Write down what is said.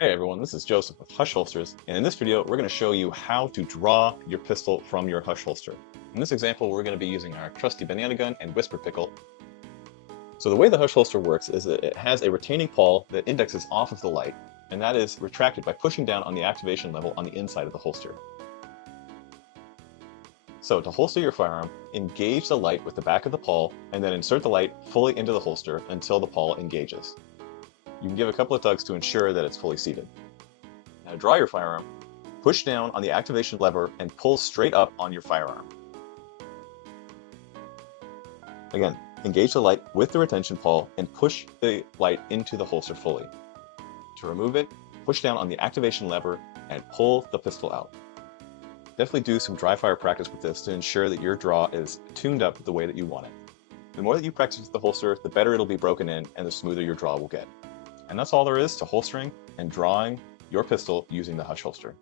Hey everyone, this is Joseph with Hush Holsters, and in this video we're going to show you how to draw your pistol from your Hush holster. In this example we're going to be using our trusty banana gun and whisper pickle. So the way the Hush holster works is that it has a retaining pawl that indexes off of the light, and that is retracted by pushing down on the activation level on the inside of the holster. So to holster your firearm, engage the light with the back of the pawl, and then insert the light fully into the holster until the pawl engages. You can give a couple of tugs to ensure that it's fully seated. Now to draw your firearm, push down on the activation lever and pull straight up on your firearm. Again, engage the light with the retention pawl and push the light into the holster fully. To remove it, push down on the activation lever and pull the pistol out. Definitely do some dry fire practice with this to ensure that your draw is tuned up the way that you want it. The more that you practice with the holster, the better it'll be broken in and the smoother your draw will get. And that's all there is to holstering and drawing your pistol using the Hush holster.